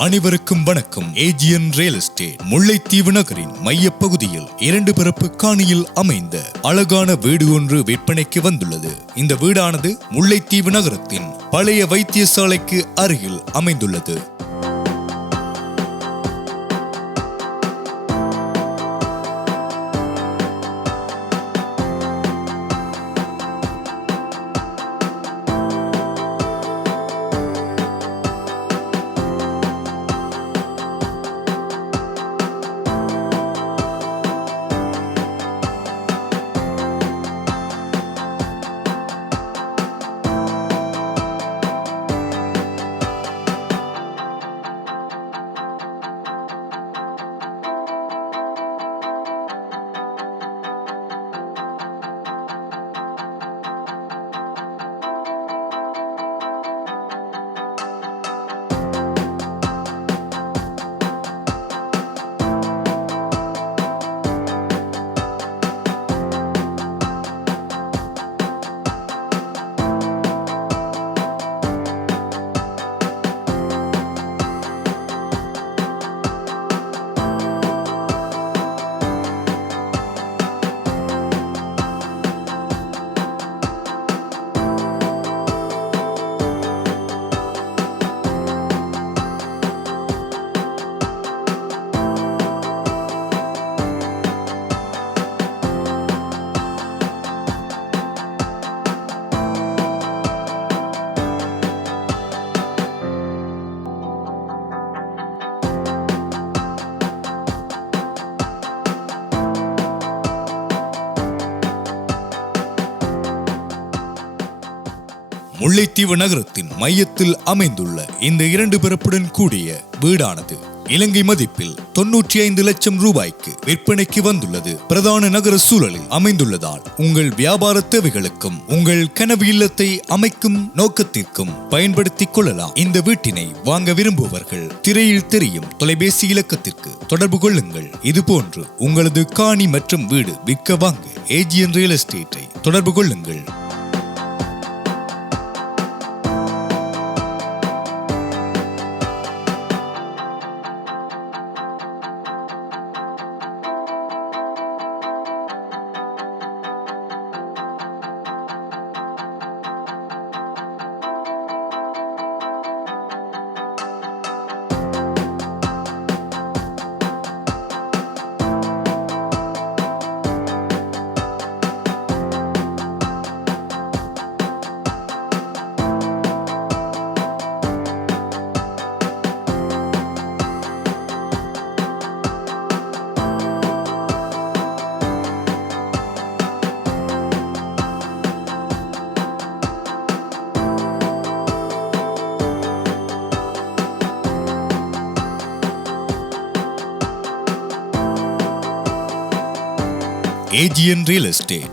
அனைவருக்கும் வணக்கம். Aegean real estate Mullaitivu நகரின் மைய பகுதியில் 2 பரப்பு காணியில் அமைந்த அழகான வீடு ஒன்று விற்பனைக்கு வந்துள்ளது. இந்த வீடானது முல்லைத்தீவு நகரத்தின் பழைய வைத்தியசாலைக்கு அருகில் அமைந்துள்ளது. முல்லைத்தீவு நகரத்தின் மையத்தில் அமைந்துள்ள இந்த 2 பரப்புடன் கூடிய வீடானது இலங்கை மதிப்பில் 95 லட்சம் ரூபாய்க்கு விற்பனைக்கு வந்துள்ளது. பிரதான நகர சூழலில் அமைந்துள்ளதால் உங்கள் வியாபார தேவைகளுக்கும் உங்கள் கனவு இல்லத்தை அமைக்கும் நோக்கத்திற்கும் பயன்படுத்திக் கொள்ளலாம். இந்த வீட்டினை வாங்க விரும்புபவர்கள் திரையில் தெரியும் தொலைபேசி இலக்கத்திற்கு தொடர்பு கொள்ளுங்கள். இதுபோன்று உங்களது காணி மற்றும் வீடு விற்க வாங்க ஏஜியன் ரியல் எஸ்டேட்டை தொடர்பு கொள்ளுங்கள். Aegean real estate